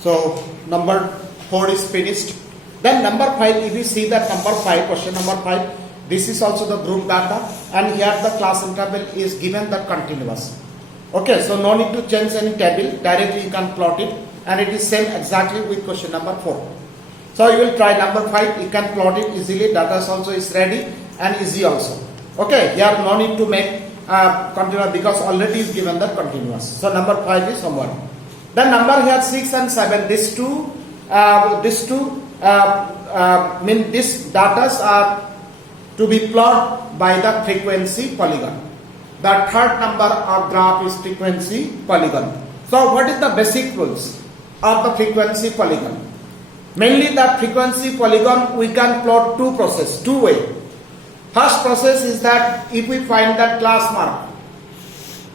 So number 4 is finished. Then number 5, if you see that number 5, question number 5, this is also the group data, and here the class interval is given the continuous. Okay, so no need to change any table, directly you can plot it, and it is same exactly with question number 4. So you will try number 5, you can plot it easily, data also is ready and easy also. Okay, here no need to make continuous because already is given the continuous. So number 5 is homework. Then number here 6 and 7, these two mean these data are to be plotted by the frequency polygon. The third number of graph is frequency polygon. So what is the basic rules of the frequency polygon? Mainly the frequency polygon we can plot two way. First process is that if we find the class mark,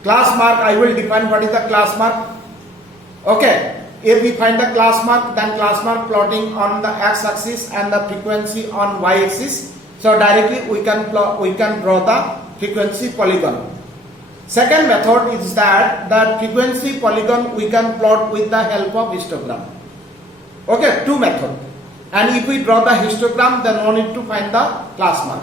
I will define what is the class mark. Okay, if we find the class mark, then class mark plotting on the x-axis and the frequency on y-axis. So directly we can draw the frequency polygon. Second method is that the frequency polygon we can plot with the help of histogram. Okay, two methods. And if we draw the histogram, then no need to find the class mark.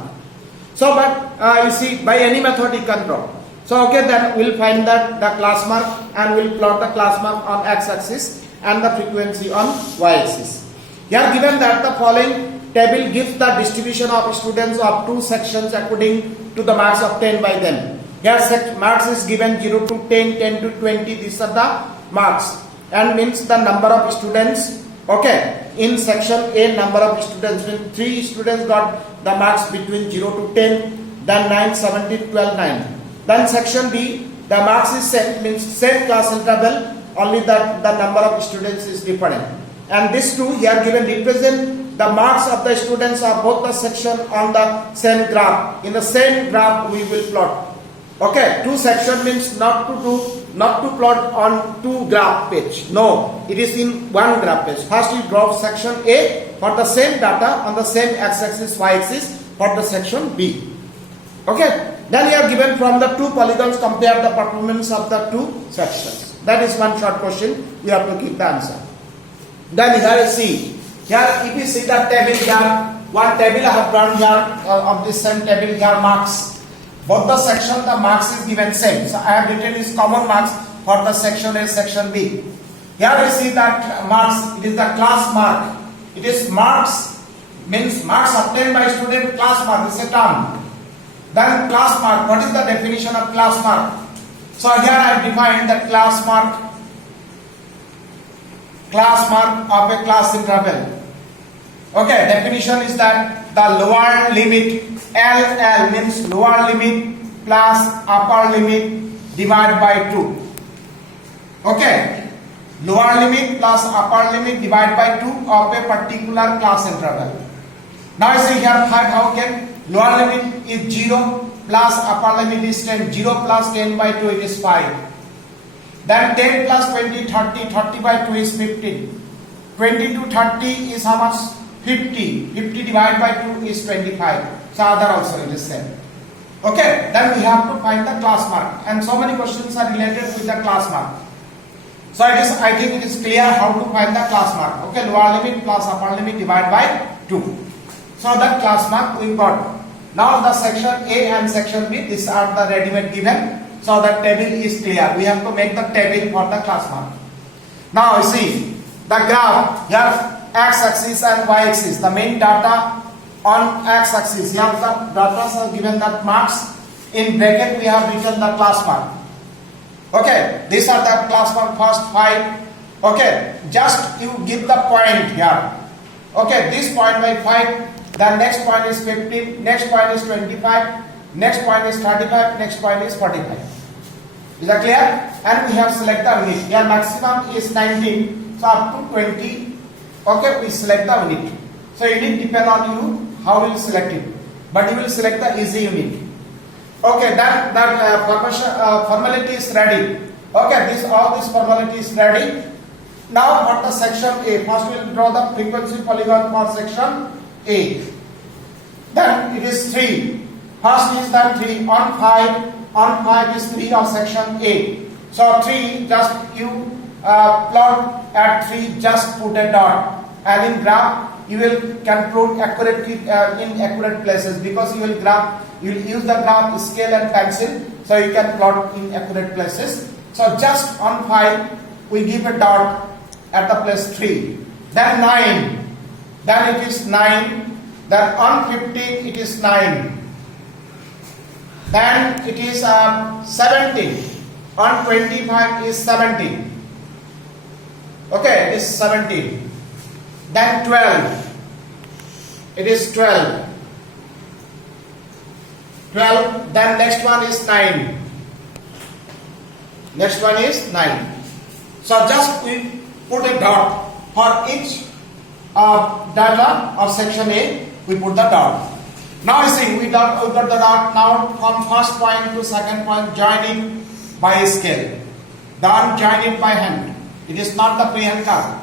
So, but you see, by any method you can draw. So, okay, then we'll find that the class mark and we'll plot the class mark on x-axis and the frequency on y-axis. Here given that the following table gives the distribution of students of two sections according to the marks obtained by them. Here marks is given 0 to 10, 10 to 20, these are the marks, and means the number of students. Okay, in section A, number of students, when 3 students got the marks between 0 to 10, then 9, 17, 12, 9. Then section B, the marks is same, means same class interval, only that the number of students is different. And these two here given represent the marks of the students of both the section on the same graph. In the same graph we will plot. Okay, two section means not to plot on two graph page. No, it is in one graph page. First you draw section A for the same data on the same x-axis, y-axis for the section B. Okay, then you are given from the two polygons, compare the performance of the two sections. That is one short question. You have to give the answer. Then here you see, here if you see the table here, one table I have drawn here of this same table here marks. Both the section, the marks is given same. So I have written is common marks for the section A, section B. Here we see that marks, it is the class mark. It is marks, means marks obtained by student, class mark is a term. Then class mark, what is the definition of class mark? So here I have defined that class mark of a class interval. Okay, definition is that the lower limit LL means lower limit plus upper limit divided by 2. Okay, lower limit plus upper limit divided by 2 of a particular class interval. Now you see here 5, how can lower limit is 0 plus upper limit is 10. 0 plus 10 by 2 it is 5. Then 10 plus 20, 30. 30 by 2 is 15. 20 to 30 is how much? 50. 50 divided by 2 is 25. So other also it is same. Okay, then we have to find the class mark, and so many questions are related with the class mark. So I think it is clear how to find the class mark. Okay, lower limit plus upper limit divided by 2. So that class mark we got. Now the section A and section B, these are the ready-made given. So the table is clear. We have to make the table for the class mark. Now you see the graph here, x-axis and y-axis. The main data on x-axis, here the data are given that marks. In bracket we have written the class mark. Okay, these are the class mark, first 5. Okay, just you give the point here. Okay, this point by 5, the next point is 15, next point is 25, next point is 35, next point is 45. Is that clear? And we have select the unit. Here maximum is 19, so up to 20. Okay, we select the unit. So unit depend on you how you will select it, but you will select the easy unit. Okay, that formality is ready. Okay, all this formality is ready. Now for the section A, first we will draw the frequency polygon for section A. Then it is 3. First is that 3 on 5 is 3 of section A. So 3, just you plot at 3, just put a dot. And in graph, you can plot accurately in accurate places, because you will use the graph scale and pencil, so you can plot in accurate places. So just on 5, we give a dot at the place 3. Then 9. Then it is 9. Then on 15 it is 9. Then it is 17. On 25 is 17. Okay, it is 17. Then 12. It is 12. 12. Then next one is 9. Next one is 9. So just we put a dot for each data of section A. We put the dot. Now you see we got the dot. Now from first point to second point, joining by scale. Don't join it by hand. It is not the freehand curve.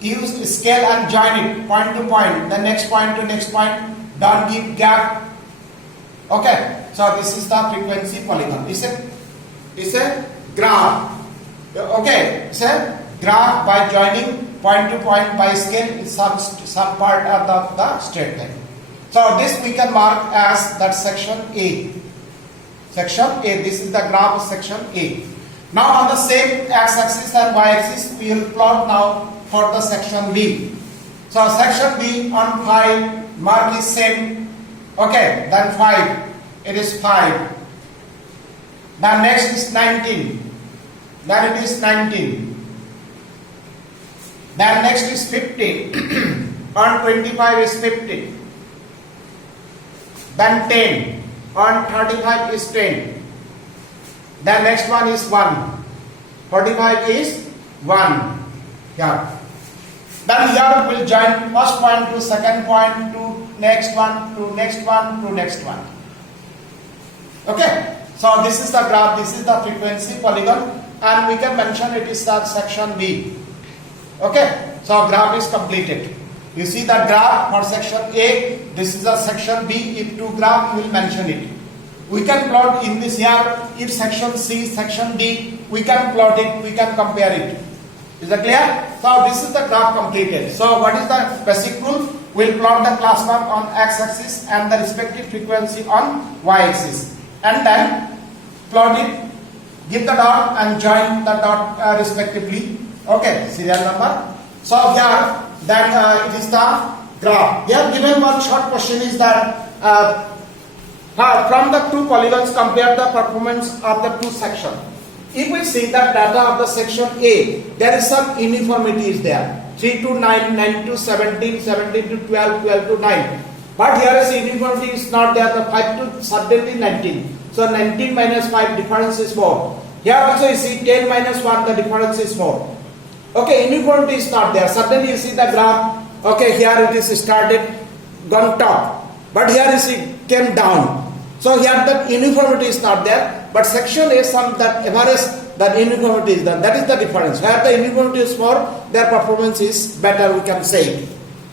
Use scale and join it point to point, the next point to next point. Don't give gap. Okay. So this is the frequency polygon. It's a graph. Okay. It's a graph by joining point to point by scale. It's some part of the straight line. So this we can mark as that section A. Section A. This is the graph of section A. Now on the same x-axis and y-axis, we will plot now for the section B. So section B on 5, mark is same. Okay, then 5. It is 5. Then next is 19. Then it is 19. Then next is 50. On 25 is 50. Then 10. On 35 is 10. Then next one is 1. 45 is 1. Yeah. Then here we will join first point to second point to next one to next one to next one. Okay. So this is the graph. This is the frequency polygon, and we can mention it is the section B. Okay. So graph is completed. You see the graph for section A. This is the section B. If two graph, you will mention it. We can plot in this here. If section C, section D, we can plot it. We can compare it. Is that clear? So this is the graph completed. So what is the basic rule? We'll plot the class mark on x-axis and the respective frequency on y-axis, and then plot it. Give the dot and join the dot respectively. Okay, serial number. So here then it is the graph. Here given one short question is that from the two polygons compare the performance of the two sections. If we see the data of the section A, there is some uniformity is there. 3 to 9, 9 to 17, 17 to 12, 12 to 9. But here is uniformity is not there. The 5 to suddenly 19. So 19 minus 5 difference is 4. Here also you see 10 minus 1 the difference is 4. Okay, uniformity is not there. Suddenly you see the graph. Okay, here it is started gone top. But here you see came down. So here the uniformity is not there, but section A some that average that uniformity is there. That is the difference. Where the uniformity is more, their performance is better, we can say.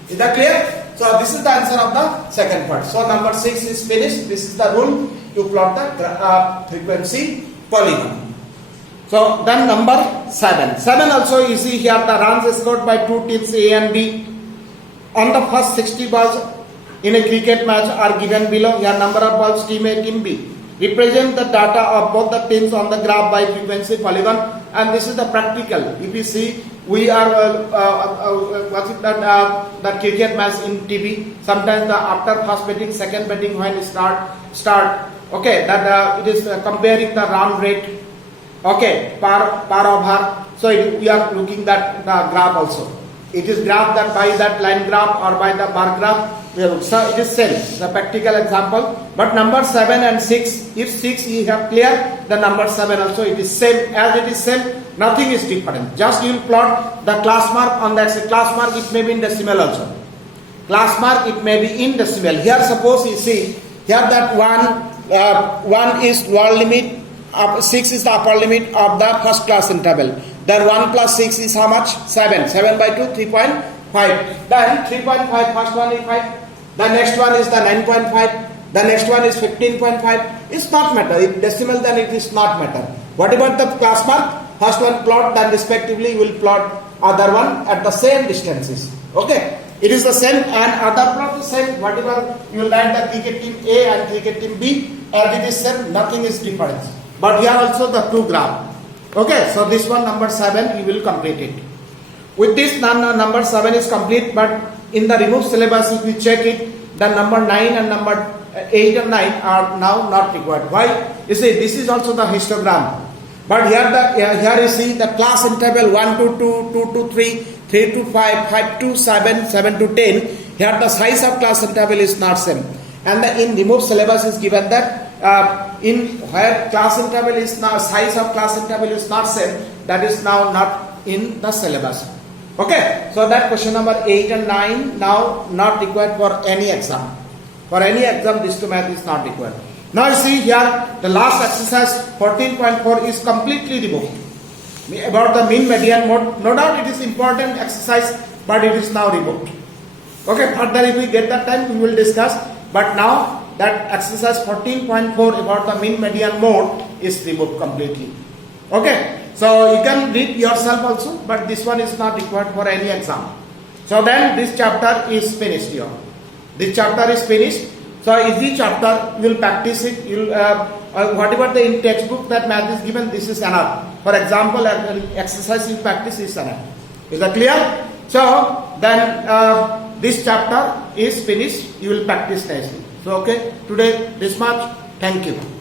Is that clear? So this is the answer of the second part. So number 6 is finished. This is the rule to plot the frequency polygon. So then number 7. 7 also you see here the runs scored by two teams A and B. On the first 60 balls in a cricket match are given below. Here number of balls team A, team B. Represent the data of both the teams on the graph by frequency polygon, and this is the practical. If you see, we are the cricket match in TV. Sometimes the after first batting, second batting when start. Okay, that it is comparing the run rate. Okay, per over. So we are looking at the graph also. It is graph that by that line graph or by the bar graph. So it is same, the practical example. But number 7 and 6, if 6 you have clear, the number 7 also it is same. As it is same, nothing is different. Just you will plot the class mark on that. Class mark it may be in decimal also. Class mark it may be in decimal. Here suppose you see, here that 1 is lower limit, 6 is the upper limit of the first class interval. Then 1 plus 6 is how much? 7. 7 by 2, 3.5. Then 3.5, first one is 5. The next one is the 9.5. The next one is 15.5. It's not matter. If decimal, then it is not matter. What about the class mark? first one plot, then respectively you will plot other one at the same distances. Okay, it is the same, and other plot is same. Whatever you will write the cricket team A and cricket team B, as it is same, nothing is different. But here also the two graph. Okay, so this one number 7 you will complete it. With this number 7 is complete, but in the removed syllabus if you check it, the number 9 and number 8 and 9 are now not required. Why? You see, this is also the histogram. But here you see the class interval 1 to 2, 2 to 3, 3 to 5, 5 to 7, 7 to 10. Here the size of class interval is not same. And in removed syllabus is given that in where class interval is now, size of class interval is not same, that is now not in the syllabus. Okay, so that question number 8 and 9 now not required for any exam. For any exam, this two math is not required. Now you see here, the last exercise 14.4 is completely removed. About the mean median mode, no doubt it is important exercise, but it is now removed. Okay, further if we get that time, we will discuss. But now that exercise 14.4 about the mean median mode is removed completely. Okay, so you can read yourself also, but this one is not required for any exam. So then this chapter is finished here. This chapter is finished. So easy chapter, you will practice it. You whatever the in textbook that math is given, this is enough. For example, exercise you practice is enough. Is that clear? So then this chapter is finished. You will practice nicely. So okay, today this much. Thank you.